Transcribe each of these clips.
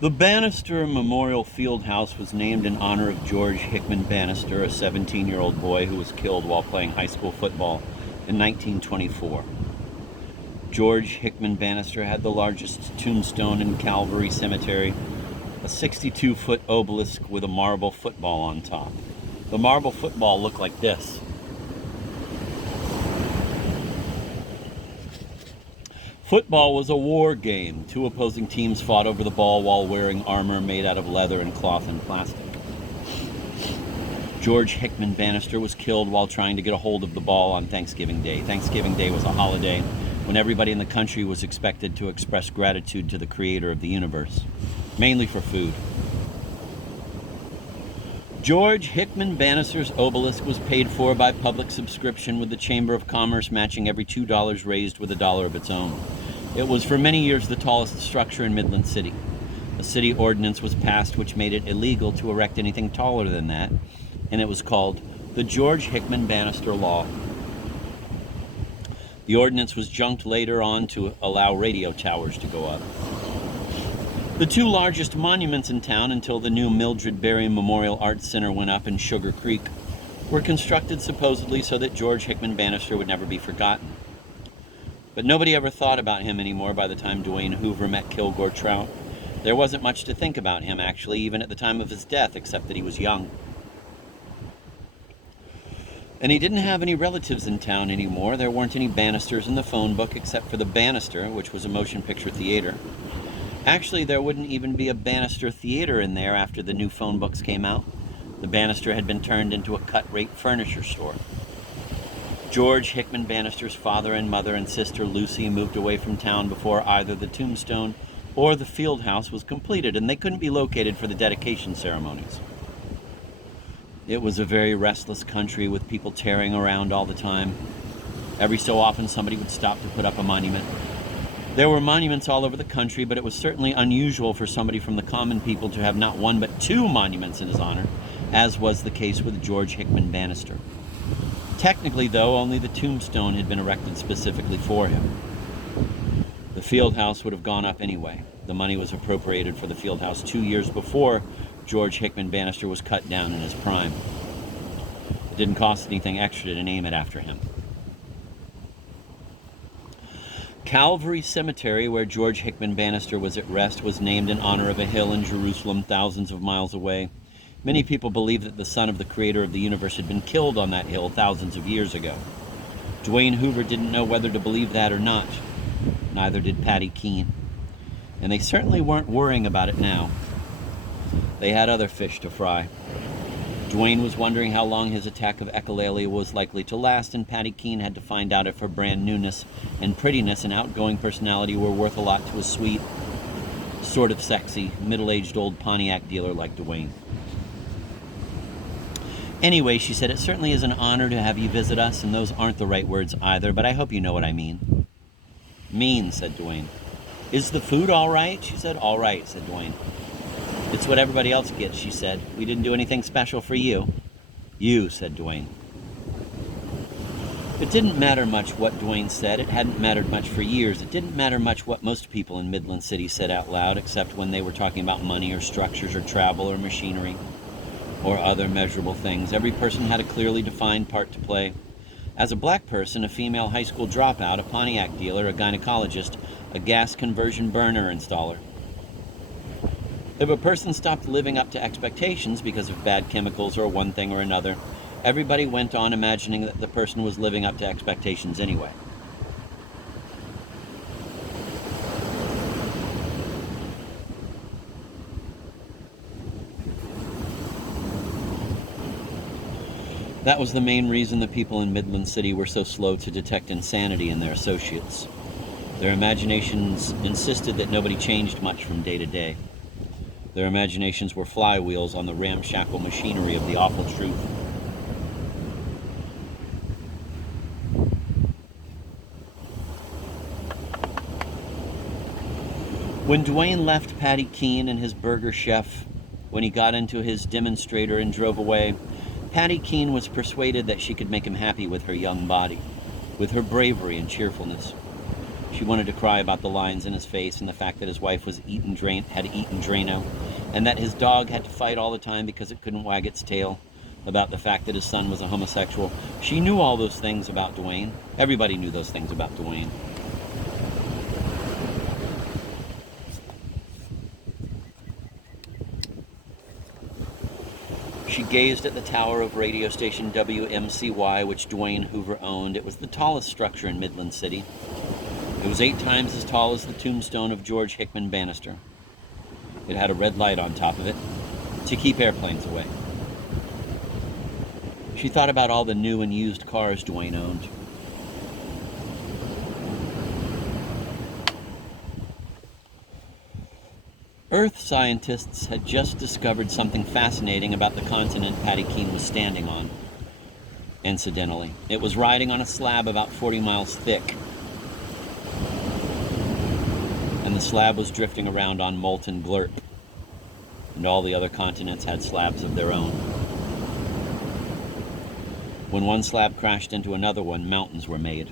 The Bannister Memorial Field House was named in honor of George Hickman Bannister, a 17-year-old boy who was killed while playing high school football in 1924. George Hickman Bannister had the largest tombstone in Calvary Cemetery, a 62-foot obelisk with a marble football on top. The marble football looked like this. Football was a war game. Two opposing teams fought over the ball while wearing armor made out of leather and cloth and plastic. George Hickman Bannister was killed while trying to get a hold of the ball on Thanksgiving Day. Thanksgiving Day was a holiday when everybody in the country was expected to express gratitude to the creator of the universe, mainly for food. George Hickman Bannister's obelisk was paid for by public subscription, with the Chamber of Commerce matching every $2 raised with $1 of its own. It was for many years the tallest structure in Midland City. A city ordinance was passed which made it illegal to erect anything taller than that, and it was called the George Hickman Bannister Law. The ordinance was junked later on to allow radio towers to go up. The two largest monuments in town, until the new Mildred Berry Memorial Arts Center went up in Sugar Creek, were constructed supposedly so that George Hickman Bannister would never be forgotten. But nobody ever thought about him anymore by the time Dwayne Hoover met Kilgore Trout. There wasn't much to think about him, actually, even at the time of his death, except that he was young. And he didn't have any relatives in town anymore. There weren't any Bannisters in the phone book except for the Bannister, which was a motion picture theater. Actually, there wouldn't even be a Bannister Theater in there after the new phone books came out. The Bannister had been turned into a cut-rate furniture store. George Hickman Bannister's father and mother and sister Lucy moved away from town before either the tombstone or the field house was completed, and they couldn't be located for the dedication ceremonies. It was a very restless country with people tearing around all the time. Every so often somebody would stop to put up a monument. There were monuments all over the country, but it was certainly unusual for somebody from the common people to have not one but two monuments in his honor, as was the case with George Hickman Bannister. Technically, though, only the tombstone had been erected specifically for him. The field house would have gone up anyway. The money was appropriated for the field house 2 years before George Hickman Bannister was cut down in his prime. It didn't cost anything extra to name it after him. Calvary Cemetery, where George Hickman Bannister was at rest, was named in honor of a hill in Jerusalem thousands of miles away. Many people believe that the son of the creator of the universe had been killed on that hill thousands of years ago. Dwayne Hoover didn't know whether to believe that or not. Neither did Patty Keene. And they certainly weren't worrying about it now. They had other fish to fry. Dwayne was wondering how long his attack of echolalia was likely to last, and Patty Keene had to find out if her brand newness and prettiness and outgoing personality were worth a lot to a sweet, sort of sexy, middle-aged old Pontiac dealer like Dwayne. Anyway, she said, it certainly is an honor to have you visit us, and those aren't the right words either, but I hope you know what I mean. Mean, said Dwayne. Is the food all right? She said. All right, said Dwayne. It's what everybody else gets, she said. We didn't do anything special for you. You, said Dwayne. It didn't matter much what Dwayne said. It hadn't mattered much for years. It didn't matter much what most people in Midland City said out loud, except when they were talking about money or structures or travel or machinery or other measurable things. Every person had a clearly defined part to play. As a black person, a female high school dropout, a Pontiac dealer, a gynecologist, a gas conversion burner installer. If a person stopped living up to expectations because of bad chemicals or one thing or another, everybody went on imagining that the person was living up to expectations anyway. That was the main reason the people in Midland City were so slow to detect insanity in their associates. Their imaginations insisted that nobody changed much from day to day. Their imaginations were flywheels on the ramshackle machinery of the awful truth. When Dwayne left Patty Keene and his burger chef, when he got into his demonstrator and drove away, Patty Keene was persuaded that she could make him happy with her young body, with her bravery and cheerfulness. She wanted to cry about the lines in his face and the fact that his wife had eaten Drano, and that his dog had to fight all the time because it couldn't wag its tail, about the fact that his son was a homosexual. She knew all those things about Dwayne. Everybody knew those things about Dwayne. She gazed at the tower of radio station WMCY, which Dwayne Hoover owned. It was the tallest structure in Midland City. It was 8 times as tall as the tombstone of George Hickman Bannister. It had a red light on top of it to keep airplanes away. She thought about all the new and used cars Dwayne owned. Earth scientists had just discovered something fascinating about the continent Patty Keene was standing on. Incidentally, it was riding on a slab about 40 miles thick. And the slab was drifting around on molten glurp. And all the other continents had slabs of their own. When one slab crashed into another one, mountains were made.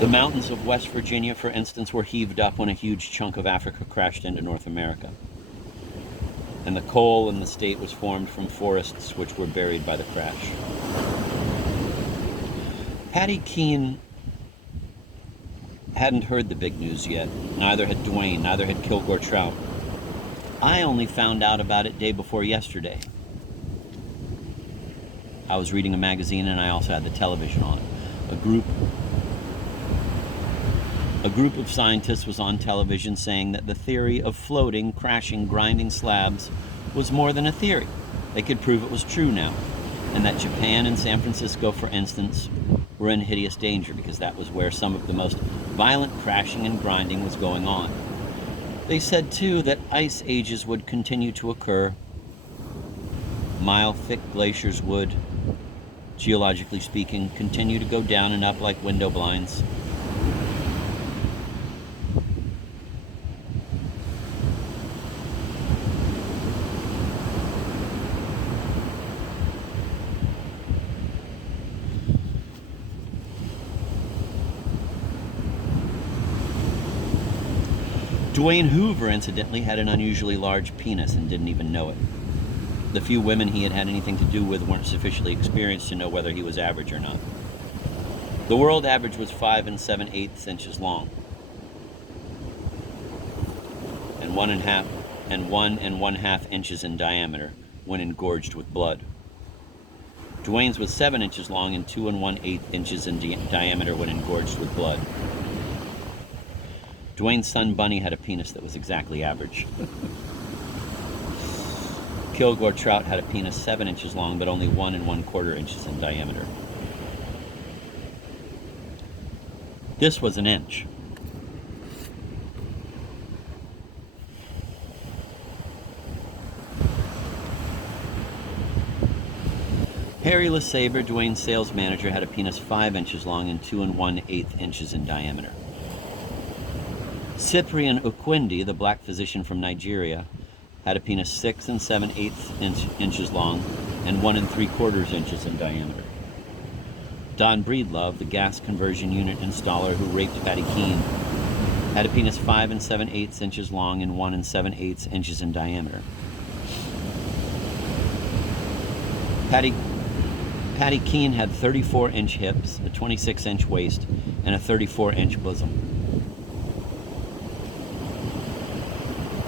The mountains of West Virginia, for instance, were heaved up when a huge chunk of Africa crashed into North America. And the coal in the state was formed from forests which were buried by the crash. Patty Keene hadn't heard the big news yet. Neither had Dwayne, neither had Kilgore Trout. I only found out about it day before yesterday. I was reading a magazine and I also had the television on. A group of scientists was on television saying that the theory of floating, crashing, grinding slabs was more than a theory. They could prove it was true now, and that Japan and San Francisco, for instance, were in hideous danger because that was where some of the most violent crashing and grinding was going on. They said, too, that ice ages would continue to occur. Mile-thick glaciers would, geologically speaking, continue to go down and up like window blinds. Dwayne Hoover, incidentally, had an unusually large penis and didn't even know it. The few women he had had anything to do with weren't sufficiently experienced to know whether he was average or not. The world average was 5 7/8 inches long, and 1 1/2 inches in diameter when engorged with blood. Dwayne's was 7 inches long and 2 1/8 inches in diameter when engorged with blood. Dwayne's son Bunny had a penis that was exactly average. Kilgore Trout had a penis 7 inches long, but only 1 1/4 inches in diameter. This was an inch. Harry LeSabre, Dwayne's sales manager, had a penis 5 inches long and 2 1/8 inches in diameter. Cyprian Okwindi, the black physician from Nigeria, had a penis 6 7/8 inches long and 1 3/4 inches in diameter. Don Breedlove, the gas conversion unit installer who raped Patty Keene, had a penis 5 7/8 inches long and 1 7/8 inches in diameter. Patty Keene had 34-inch hips, a 26-inch waist, and a 34-inch bosom.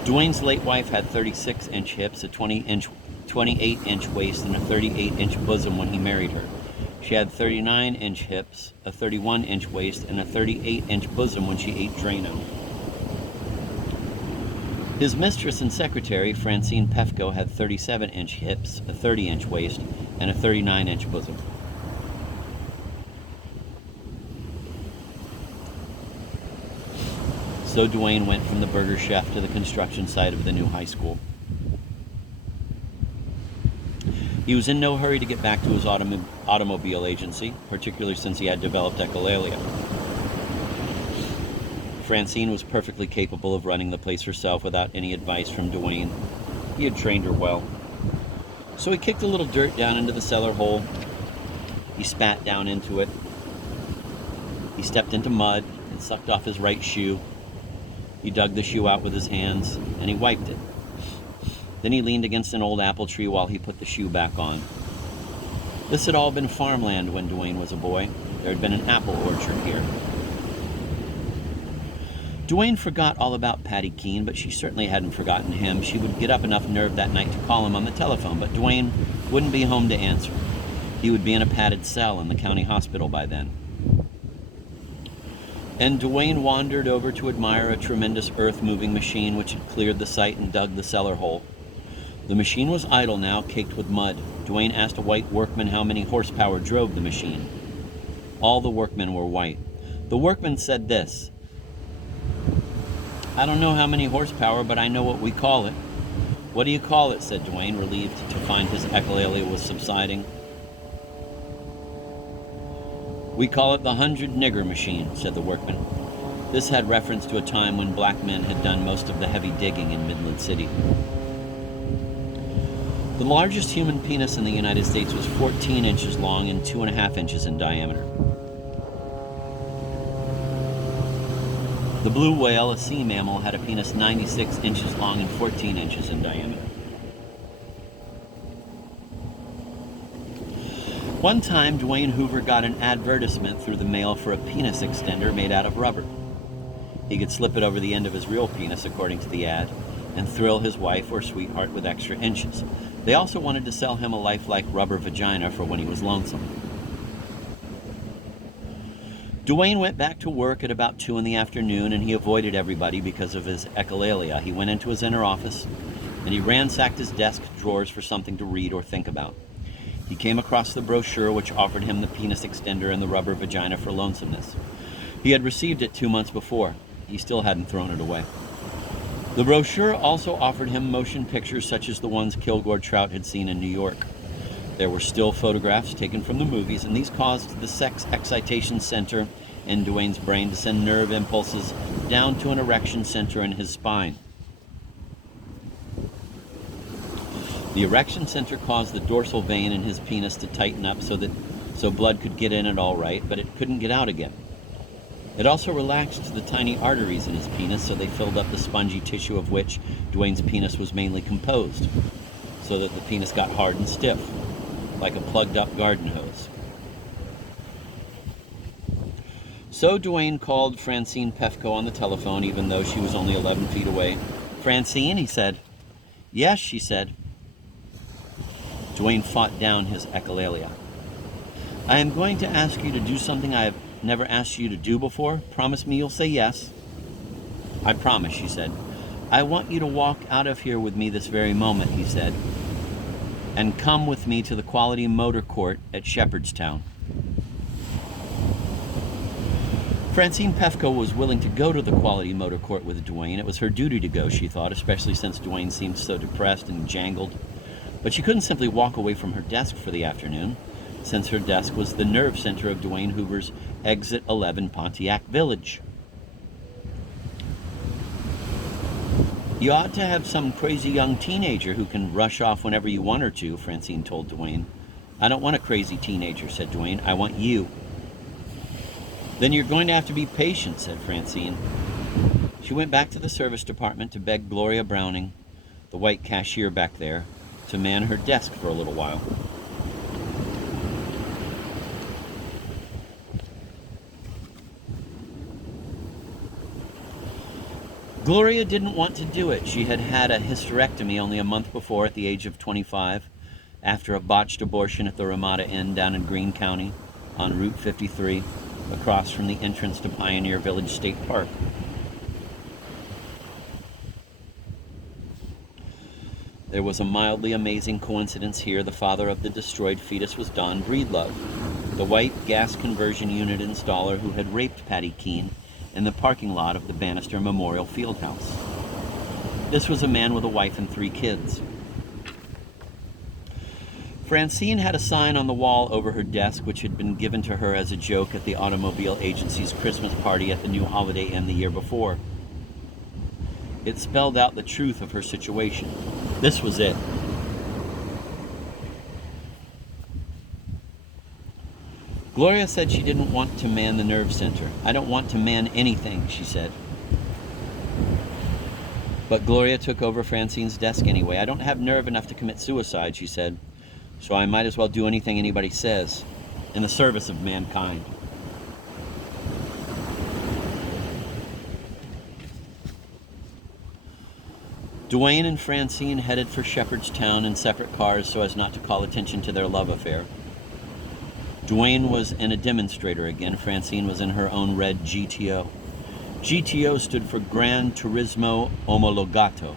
Dwayne's late wife had 36-inch hips, a 28-inch waist, and a 38-inch bosom when he married her. She had 39-inch hips, a 31-inch waist, and a 38-inch bosom when she ate Drano. His mistress and secretary, Francine Pefko, had 37-inch hips, a 30-inch waist, and a 39-inch bosom. So Dwayne went from the burger chef to the construction site of the new high school. He was in no hurry to get back to his automobile agency, particularly since he had developed echolalia. Francine was perfectly capable of running the place herself without any advice from Duane. He had trained her well. So he kicked a little dirt down into the cellar hole. He spat down into it. He stepped into mud and sucked off his right shoe. He dug the shoe out with his hands, and he wiped it. Then he leaned against an old apple tree while he put the shoe back on. This had all been farmland when Duane was a boy. There had been an apple orchard here. Duane forgot all about Patty Keene, but she certainly hadn't forgotten him. She would get up enough nerve that night to call him on the telephone, but Duane wouldn't be home to answer. He would be in a padded cell in the county hospital by then. And Duane wandered over to admire a tremendous earth-moving machine which had cleared the site and dug the cellar hole. The machine was idle now, caked with mud. Duane asked a white workman how many horsepower drove the machine. All the workmen were white. The workman said this: "I don't know how many horsepower, but I know what we call it." "What do you call it?" said Duane, relieved to find his echolalia was subsiding. "We call it the 100 nigger machine," said the workman. This had reference to a time when black men had done most of the heavy digging in Midland City. The largest human penis in the United States was 14 inches long and 2.5 inches in diameter. The blue whale, a sea mammal, had a penis 96 inches long and 14 inches in diameter. One time, Duane Hoover got an advertisement through the mail for a penis extender made out of rubber. He could slip it over the end of his real penis, according to the ad, and thrill his wife or sweetheart with extra inches. They also wanted to sell him a lifelike rubber vagina for when he was lonesome. Duane went back to work at about 2 in the afternoon, and he avoided everybody because of his echolalia. He went into his inner office, and he ransacked his desk drawers for something to read or think about. He came across the brochure which offered him the penis extender and the rubber vagina for lonesomeness. He had received it 2 months before. He still hadn't thrown it away. The brochure also offered him motion pictures such as the ones Kilgore Trout had seen in New York. There were still photographs taken from the movies, and these caused the sex excitation center in Duane's brain to send nerve impulses down to an erection center in his spine. The erection center caused the dorsal vein in his penis to tighten up so blood could get in it all right, but it couldn't get out again. It also relaxed the tiny arteries in his penis so they filled up the spongy tissue of which Duane's penis was mainly composed, so that the penis got hard and stiff, like a plugged-up garden hose. So Duane called Francine Pefko on the telephone, even though she was only 11 feet away. "Francine," he said. "Yes," she said. Duane fought down his echolalia. "I am going to ask you to do something I have never asked you to do before. Promise me you'll say yes." "I promise," she said. "I want you to walk out of here with me this very moment," he said, "and come with me to the Quality Motor Court at Shepherdstown." Francine Pefko was willing to go to the Quality Motor Court with Duane. It was her duty to go, she thought, especially since Duane seemed so depressed and jangled. But she couldn't simply walk away from her desk for the afternoon, since her desk was the nerve center of Duane Hoover's Exit 11 Pontiac Village. "You ought to have some crazy young teenager who can rush off whenever you want her to," Francine told Duane. "I don't want a crazy teenager," said Duane. "I want you." "Then you're going to have to be patient," said Francine. She went back to the service department to beg Gloria Browning, the white cashier back there, to man her desk for a little while. Gloria didn't want to do it. She had had a hysterectomy only a month before at the age of 25, after a botched abortion at the Ramada Inn down in Greene County on Route 53, across from the entrance to Pioneer Village State Park. There was a mildly amazing coincidence here. The father of the destroyed fetus was Don Breedlove, the white gas conversion unit installer who had raped Patty Keene in the parking lot of the Bannister Memorial Fieldhouse. This was a man with a wife and 3 kids. Francine had a sign on the wall over her desk which had been given to her as a joke at the automobile agency's Christmas party at the new Holiday Inn the year before. It spelled out the truth of her situation. This was it. Gloria said she didn't want to man the nerve center. "I don't want to man anything," she said. But Gloria took over Francine's desk anyway. "I don't have nerve enough to commit suicide," she said, "so I might as well do anything anybody says in the service of mankind." Duane and Francine headed for Shepherdstown in separate cars so as not to call attention to their love affair. Duane was in a demonstrator again. Francine was in her own red GTO. GTO stood for Gran Turismo Omologato.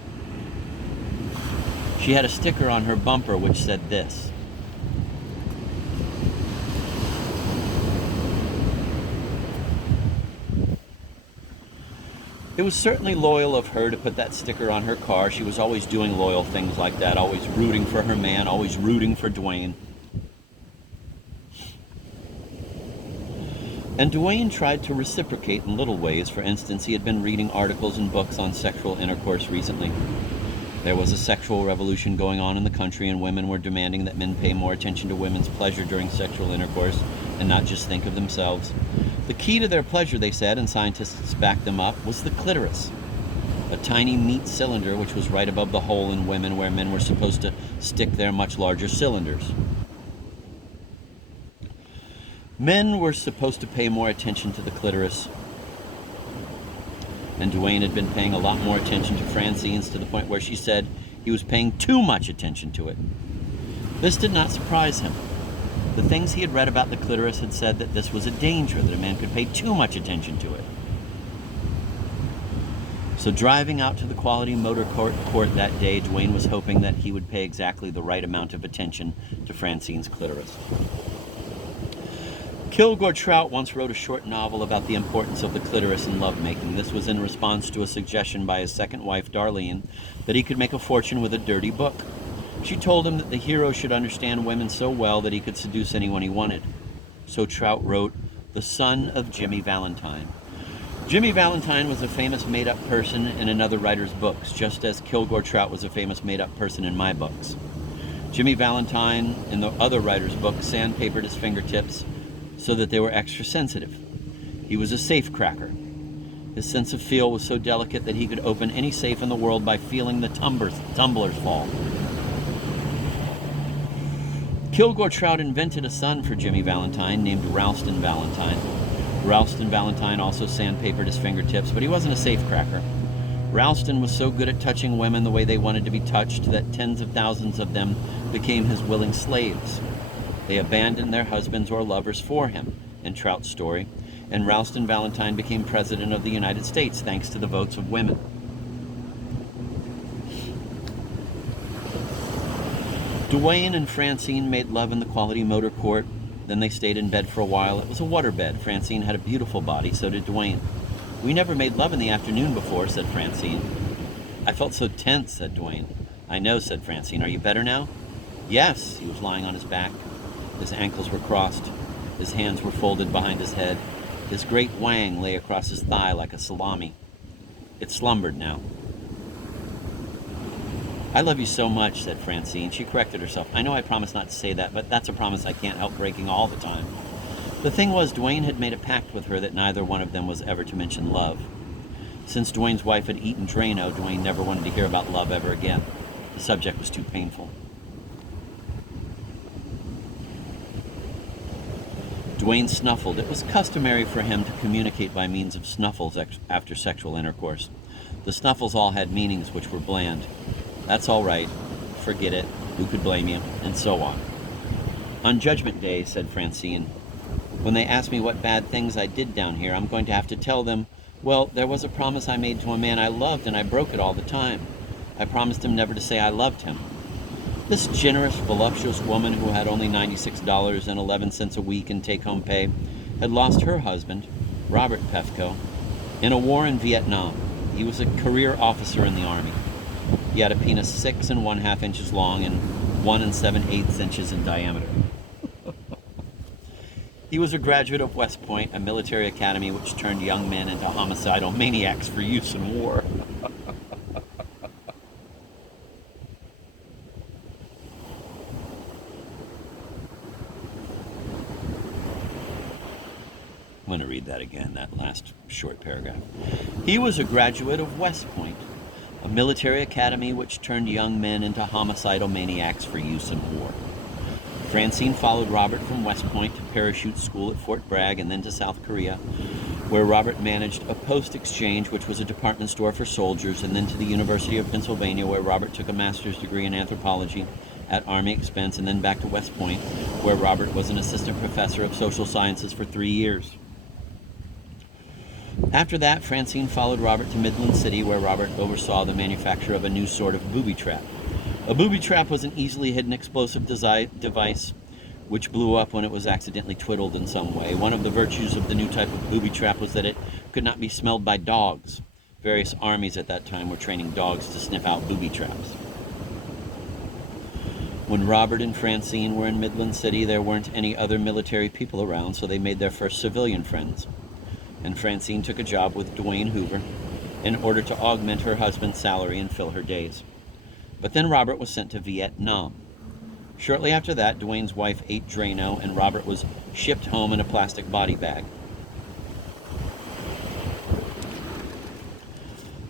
She had a sticker on her bumper which said this: It was certainly loyal of her to put that sticker on her car. She was always doing loyal things like that, always rooting for her man, always rooting for Duane. And Duane tried to reciprocate in little ways. For instance, he had been reading articles and books on sexual intercourse recently. There was a sexual revolution going on in the country, and women were demanding that men pay more attention to women's pleasure during sexual intercourse and not just think of themselves. The key to their pleasure, they said, and scientists backed them up, was the clitoris, a tiny meat cylinder which was right above the hole in women where men were supposed to stick their much larger cylinders. Men were supposed to pay more attention to the clitoris, and Duane had been paying a lot more attention to Francine's, to the point where she said he was paying too much attention to it. This did not surprise him. The things he had read about the clitoris had said that this was a danger, that a man could pay too much attention to it. So driving out to the Quality Motor Court that day, Duane was hoping that he would pay exactly the right amount of attention to Francine's clitoris. Kilgore Trout once wrote a short novel about the importance of the clitoris in lovemaking. This was in response to a suggestion by his second wife, Darlene, that he could make a fortune with a dirty book. She told him that the hero should understand women so well that he could seduce anyone he wanted. So Trout wrote The Son of Jimmy Valentine. Jimmy Valentine was a famous made-up person in another writer's books, just as Kilgore Trout was a famous made-up person in my books. Jimmy Valentine, in the other writer's book, sandpapered his fingertips so that they were extra sensitive. He was a safe cracker. His sense of feel was so delicate that he could open any safe in the world by feeling the tumblers fall. Kilgore Trout invented a son for Jimmy Valentine named Ralston Valentine. Ralston Valentine also sandpapered his fingertips, but he wasn't a safe cracker. Ralston was so good at touching women the way they wanted to be touched that tens of thousands of them became his willing slaves. They abandoned their husbands or lovers for him, in Trout's story, and Ralston Valentine became president of the United States thanks to the votes of women. Duane and Francine made love in the Quality Motor Court. Then they stayed in bed for a while. It was a waterbed. Francine had a beautiful body, so did Duane. "We never made love in the afternoon before," said Francine. "I felt so tense," said Duane. "I know," said Francine. "Are you better now?" "Yes." He was lying on his back. His ankles were crossed. His hands were folded behind his head. His great wang lay across his thigh like a salami. It slumbered now. "I love you so much," said Francine. She corrected herself. "I know I promised not to say that, but that's a promise I can't help breaking all the time." The thing was, Duane had made a pact with her that neither one of them was ever to mention love. Since Duane's wife had eaten Drano, Duane never wanted to hear about love ever again. The subject was too painful. Duane snuffled. It was customary for him to communicate by means of snuffles after sexual intercourse. The snuffles all had meanings which were bland. "That's all right. Forget it. Who could blame you?" And so on. "On Judgment Day," said Francine, "when they ask me what bad things I did down here, I'm going to have to tell them, well, there was a promise I made to a man I loved and I broke it all the time. I promised him never to say I loved him." This generous, voluptuous woman who had only $96.11 a week in take-home pay had lost her husband, Robert Pefko, in a war in Vietnam. He was a career officer in the Army. He had a penis 6 1/2 inches long and 1 7/8 inches in diameter. He was a graduate of West Point, a military academy which turned young men into homicidal maniacs for use in war. I'm going to read that again, that last short paragraph. He was a graduate of West Point, a military academy which turned young men into homicidal maniacs for use in war. Francine followed Robert from West Point to parachute school at Fort Bragg and then to South Korea, where Robert managed a post exchange, which was a department store for soldiers, and then to the University of Pennsylvania, where Robert took a master's degree in anthropology at Army expense, and then back to West Point, where Robert was an assistant professor of social sciences for 3 years. After that, Francine followed Robert to Midland City, where Robert oversaw the manufacture of a new sort of booby trap. A booby trap was an easily hidden explosive device which blew up when it was accidentally twiddled in some way. One of the virtues of the new type of booby trap was that it could not be smelled by dogs. Various armies at that time were training dogs to sniff out booby traps. When Robert and Francine were in Midland City, there weren't any other military people around, so they made their first civilian friends. And Francine took a job with Dwayne Hoover in order to augment her husband's salary and fill her days. But then Robert was sent to Vietnam. Shortly after that, Dwayne's wife ate Drano, and Robert was shipped home in a plastic body bag.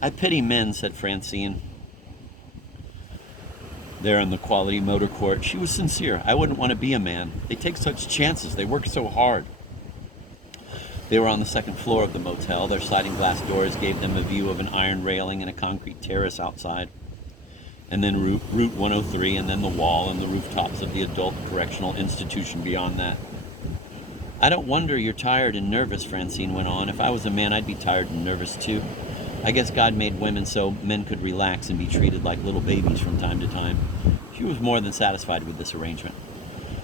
I pity men, said Francine. There in the Quality Motor Court, she was sincere. I wouldn't want to be a man. They take such chances. They work so hard. They were on the second floor of the motel. Their sliding glass doors gave them a view of an iron railing and a concrete terrace outside, and then Route 103, and then the wall and the rooftops of the adult correctional institution beyond that. I don't wonder you're tired and nervous, Francine went on. If I was a man, I'd be tired and nervous too. I guess God made women so men could relax and be treated like little babies from time to time. She was more than satisfied with this arrangement.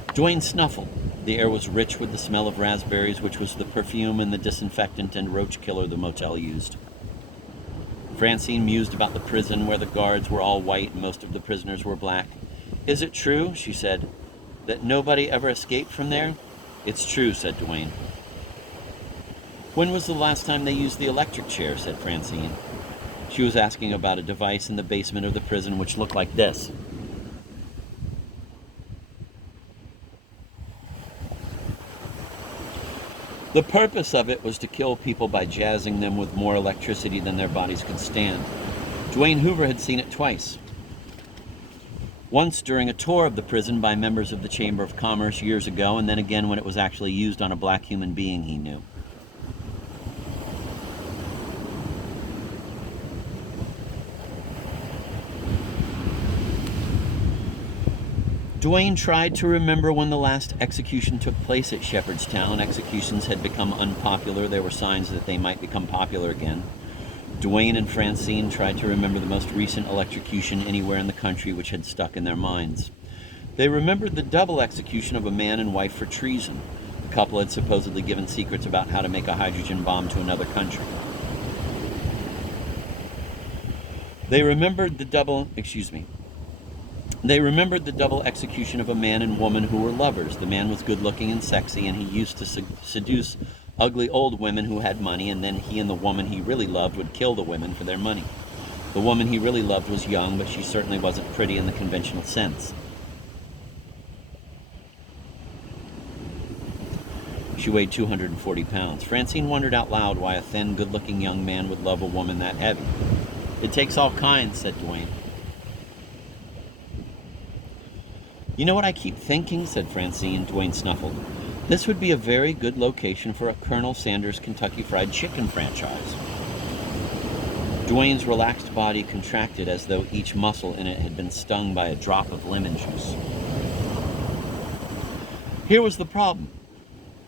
Dwayne snuffled. The air was rich with the smell of raspberries, which was the perfume and the disinfectant and roach killer the motel used. Francine mused about the prison, where the guards were all white and most of the prisoners were black. Is it true, she said, that nobody ever escaped from there? It's true, said Dwayne. When was the last time they used the electric chair, said Francine. She was asking about a device in the basement of the prison which looked like this. The purpose of it was to kill people by jazzing them with more electricity than their bodies could stand. Dwayne Hoover had seen it twice. Once during a tour of the prison by members of the Chamber of Commerce years ago, and then again when it was actually used on a black human being he knew. Dwayne tried to remember when the last execution took place at Shepherdstown. Executions had become unpopular. There were signs that they might become popular again. Dwayne and Francine tried to remember the most recent electrocution anywhere in the country, which had stuck in their minds. They remembered the double execution of a man and wife for treason. The couple had supposedly given secrets about how to make a hydrogen bomb to another country. They remembered the double execution of a man and woman who were lovers. The man was good-looking and sexy, and he used to seduce ugly old women who had money, and then he and the woman he really loved would kill the women for their money. The woman he really loved was young, but she certainly wasn't pretty in the conventional sense. She weighed 240 pounds. Francine wondered out loud why a thin, good-looking young man would love a woman that heavy. It takes all kinds, said Dwayne. You know what I keep thinking, said Francine. Dwayne snuffled. This would be a very good location for a Colonel Sanders Kentucky Fried Chicken franchise. Dwayne's relaxed body contracted as though each muscle in it had been stung by a drop of lemon juice. Here was the problem.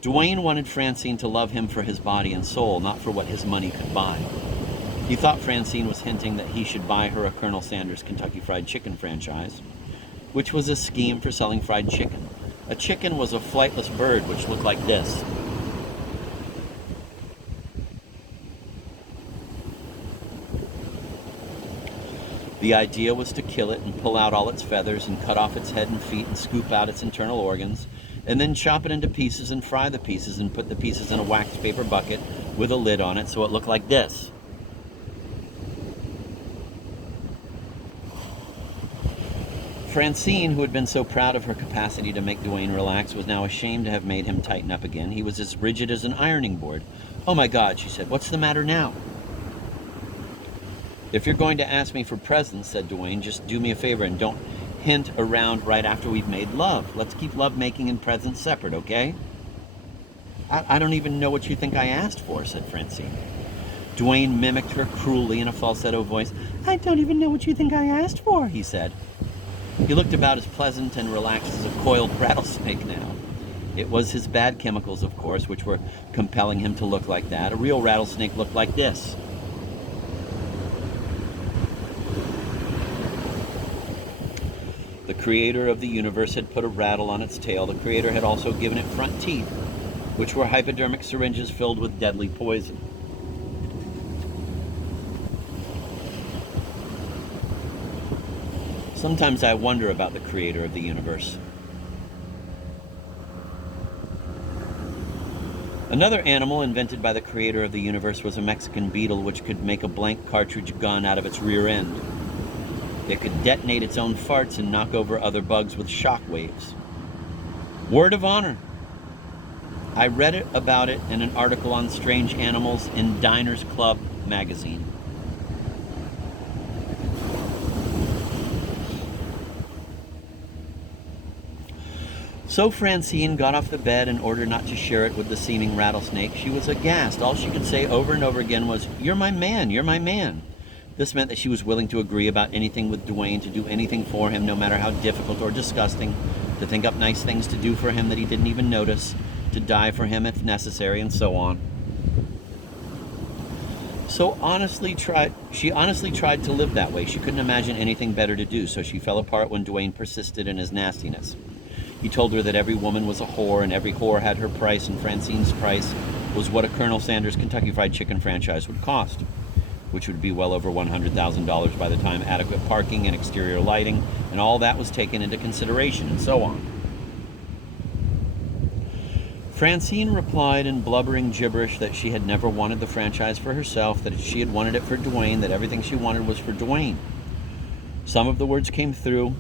Dwayne wanted Francine to love him for his body and soul, not for what his money could buy. He thought Francine was hinting that he should buy her a Colonel Sanders Kentucky Fried Chicken franchise, which was a scheme for selling fried chicken. A chicken was a flightless bird which looked like this. The idea was to kill it and pull out all its feathers and cut off its head and feet and scoop out its internal organs, and then chop it into pieces and fry the pieces and put the pieces in a waxed paper bucket with a lid on it so it looked like this. Francine, who had been so proud of her capacity to make Duane relax, was now ashamed to have made him tighten up again. He was as rigid as an ironing board. "Oh my God," she said, "what's the matter now?" "If you're going to ask me for presents," said Duane, "just do me a favor and don't hint around right after we've made love. Let's keep lovemaking and presents separate, okay?" I don't even know what you think I asked for," said Francine. Duane mimicked her cruelly in a falsetto voice. "I don't even know what you think I asked for," he said. He looked about as pleasant and relaxed as a coiled rattlesnake now. It was his bad chemicals, of course, which were compelling him to look like that. A real rattlesnake looked like this. The creator of the universe had put a rattle on its tail. The creator had also given it front teeth, which were hypodermic syringes filled with deadly poison. Sometimes I wonder about the creator of the universe. Another animal invented by the creator of the universe was a Mexican beetle which could make a blank cartridge gun out of its rear end. It could detonate its own farts and knock over other bugs with shock waves. Word of honor. I read about it in an article on strange animals in Diners Club magazine. So Francine got off the bed in order not to share it with the seeming rattlesnake. She was aghast. All she could say over and over again was, "You're my man, you're my man." This meant that she was willing to agree about anything with Duane, to do anything for him, no matter how difficult or disgusting, to think up nice things to do for him that he didn't even notice, to die for him if necessary, and so on. She honestly tried to live that way. She couldn't imagine anything better to do, so she fell apart when Duane persisted in his nastiness. He told her that every woman was a whore and every whore had her price, and Francine's price was what a Colonel Sanders Kentucky Fried Chicken franchise would cost, which would be well over $100,000 by the time adequate parking and exterior lighting and all that was taken into consideration, and so on. Francine replied in blubbering gibberish that she had never wanted the franchise for herself, that she had wanted it for Duane, that everything she wanted was for Duane. Some of the words came through.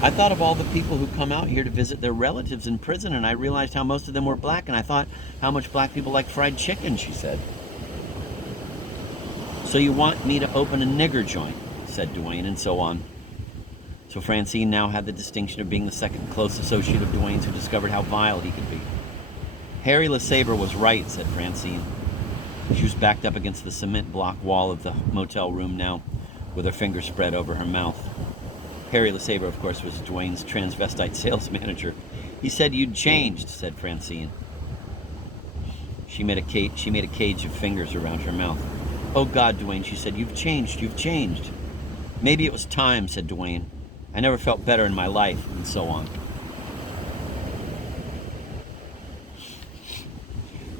"I thought of all the people who come out here to visit their relatives in prison, and I realized how most of them were black, and I thought how much black people like fried chicken," she said. "So you want me to open a nigger joint," said Duane, and so on. So Francine now had the distinction of being the second close associate of Duane's who discovered how vile he could be. "Harry LeSabre was right," said Francine. She was backed up against the cement block wall of the motel room now, with her fingers spread over her mouth. Harry LeSabre, of course, was Duane's transvestite sales manager. "He said you'd changed," said Francine. She made a cage of fingers around her mouth. "Oh God, Duane," she said, "you've changed, you've changed." "Maybe it was time," said Duane. "I never felt better in my life," and so on.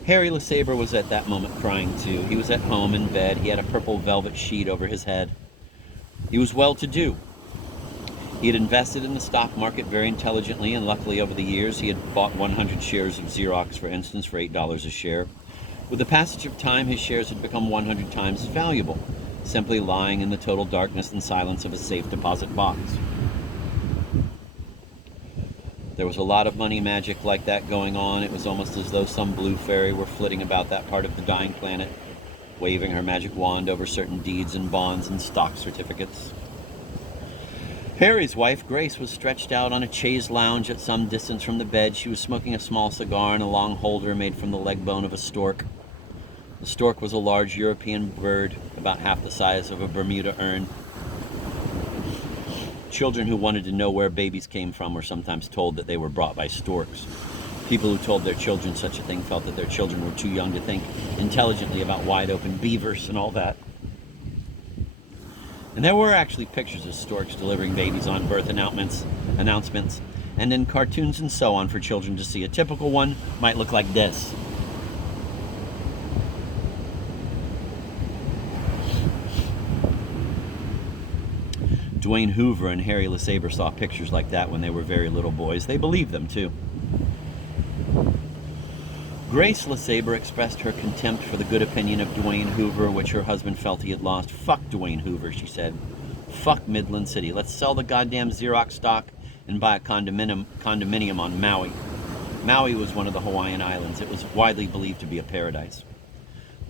Harry LeSabre was at that moment crying too. He was at home in bed. He had a purple velvet sheet over his head. He was well-to-do. He had invested in the stock market very intelligently, and luckily over the years he had bought 100 shares of Xerox, for instance, for $8 a share. With the passage of time, his shares had become 100 times as valuable, simply lying in the total darkness and silence of a safe deposit box. There was a lot of money magic like that going on. It was almost as though some blue fairy were flitting about that part of the dying planet, waving her magic wand over certain deeds and bonds and stock certificates. Harry's wife, Grace, was stretched out on a chaise lounge at some distance from the bed. She was smoking a small cigar in a long holder made from the leg bone of a stork. The stork was a large European bird, about half the size of a Bermuda urn. Children who wanted to know where babies came from were sometimes told that they were brought by storks. People who told their children such a thing felt that their children were too young to think intelligently about wide-open beavers and all that. And there were actually pictures of storks delivering babies on birth announcements, and in cartoons and so on for children to see. A typical one might look like this. Dwayne Hoover and Harry LeSabre saw pictures like that when they were very little boys. They believed them, too. Grace LeSabre expressed her contempt for the good opinion of Dwayne Hoover, which her husband felt he had lost. "Fuck Dwayne Hoover," she said. "Fuck Midland City. Let's sell the goddamn Xerox stock and buy a condominium on Maui." Maui was one of the Hawaiian Islands. It was widely believed to be a paradise.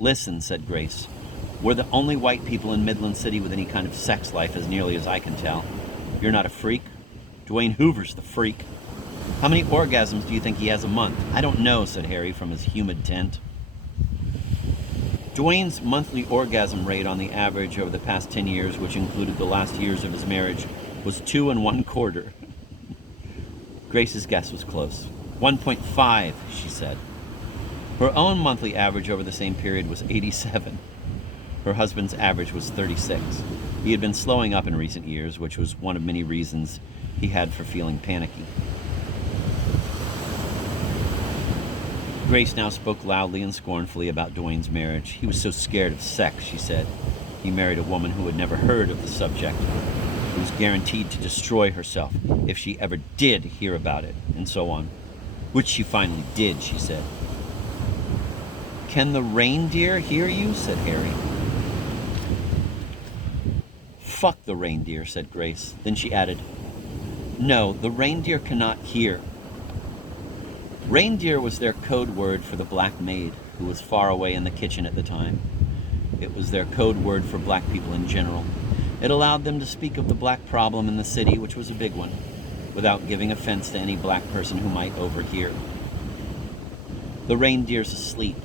"Listen," said Grace. "We're the only white people in Midland City with any kind of sex life, as nearly as I can tell. You're not a freak? Dwayne Hoover's the freak. How many orgasms do you think he has a month?" "I don't know," said Harry from his humid tent. Dwayne's monthly orgasm rate on the average over the past 10 years, which included the last years of his marriage, was 2 1/4. Grace's guess was close. 1.5, she said. Her own monthly average over the same period was 87. Her husband's average was 36. He had been slowing up in recent years, which was one of many reasons he had for feeling panicky. Grace now spoke loudly and scornfully about Dwayne's marriage. He was so scared of sex, she said. He married a woman who had never heard of the subject, who was guaranteed to destroy herself if she ever did hear about it, and so on. Which she finally did, she said. "Can the reindeer hear you?" said Harry. "Fuck the reindeer," said Grace. Then she added, "No, the reindeer cannot hear." Reindeer was their code word for the black maid, who was far away in the kitchen at the time. It was their code word for black people in general. It allowed them to speak of the black problem in the city, which was a big one, without giving offense to any black person who might overhear. "The reindeer's asleep,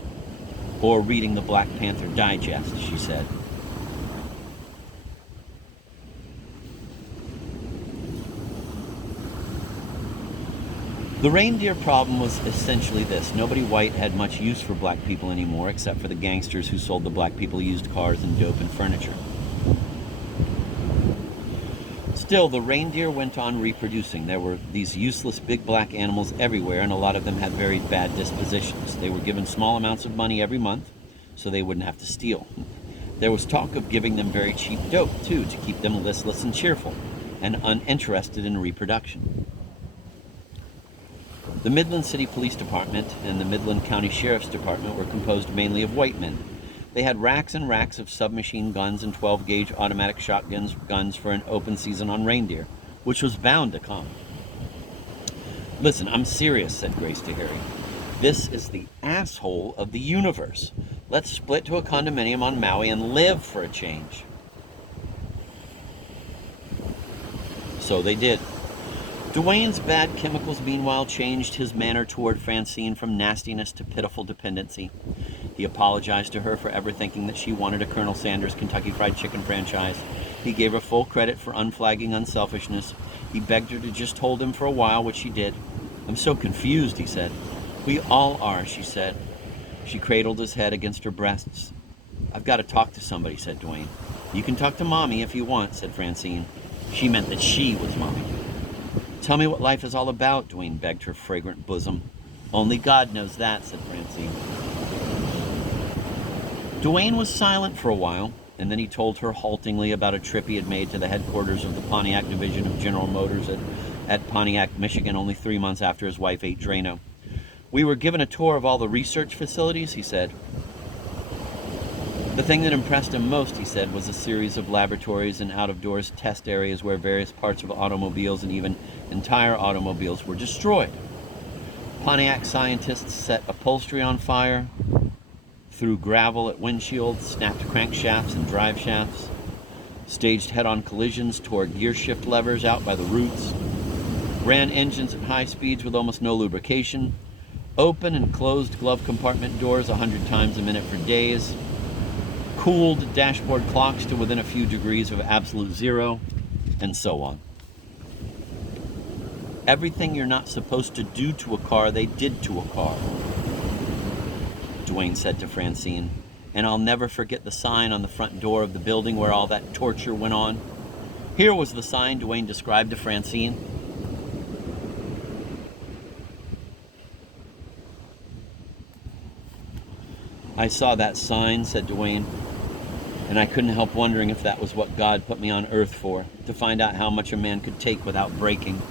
or reading the Black Panther Digest," she said. The reindeer problem was essentially this. Nobody white had much use for black people anymore, except for the gangsters who sold the black people used cars and dope and furniture. Still, the reindeer went on reproducing. There were these useless big black animals everywhere, and a lot of them had very bad dispositions. They were given small amounts of money every month, so they wouldn't have to steal. There was talk of giving them very cheap dope, too, to keep them listless and cheerful, and uninterested in reproduction. The Midland City Police Department and the Midland County Sheriff's Department were composed mainly of white men. They had racks and racks of submachine guns and 12-gauge automatic shotguns guns for an open season on reindeer, which was bound to come. "Listen, I'm serious," said Grace to Harry. "This is the asshole of the universe. Let's split to a condominium on Maui and live for a change." So they did. Dwayne's bad chemicals, meanwhile, changed his manner toward Francine from nastiness to pitiful dependency. He apologized to her for ever thinking that she wanted a Colonel Sanders Kentucky Fried Chicken franchise. He gave her full credit for unflagging unselfishness. He begged her to just hold him for a while, which she did. "I'm so confused," he said. "We all are," she said. She cradled his head against her breasts. "I've got to talk to somebody," said Dwayne. "You can talk to Mommy if you want," said Francine. She meant that she was Mommy. "Tell me what life is all about," Dwayne begged her fragrant bosom. "Only God knows that," said Francine. Dwayne was silent for a while, and then he told her haltingly about a trip he had made to the headquarters of the Pontiac division of General Motors at Pontiac, Michigan, only 3 months after his wife ate Drano. "We were given a tour of all the research facilities," he said. The thing that impressed him most, he said, was a series of laboratories and out-of-doors test areas where various parts of automobiles and even entire automobiles were destroyed. Pontiac scientists set upholstery on fire, threw gravel at windshields, snapped crankshafts and drive shafts, staged head-on collisions, tore gear shift levers out by the roots, ran engines at high speeds with almost no lubrication, opened and closed glove compartment doors 100 times a minute for days, cooled dashboard clocks to within a few degrees of absolute zero, and so on. Everything you're not supposed to do to a car, they did to a car, Dwayne said to Francine. "And I'll never forget the sign on the front door of the building where all that torture went on." Here was the sign Dwayne described to Francine. "I saw that sign," said Dwayne, And I couldn't help wondering if that was what God put me on earth for, to find out how much a man could take without breaking.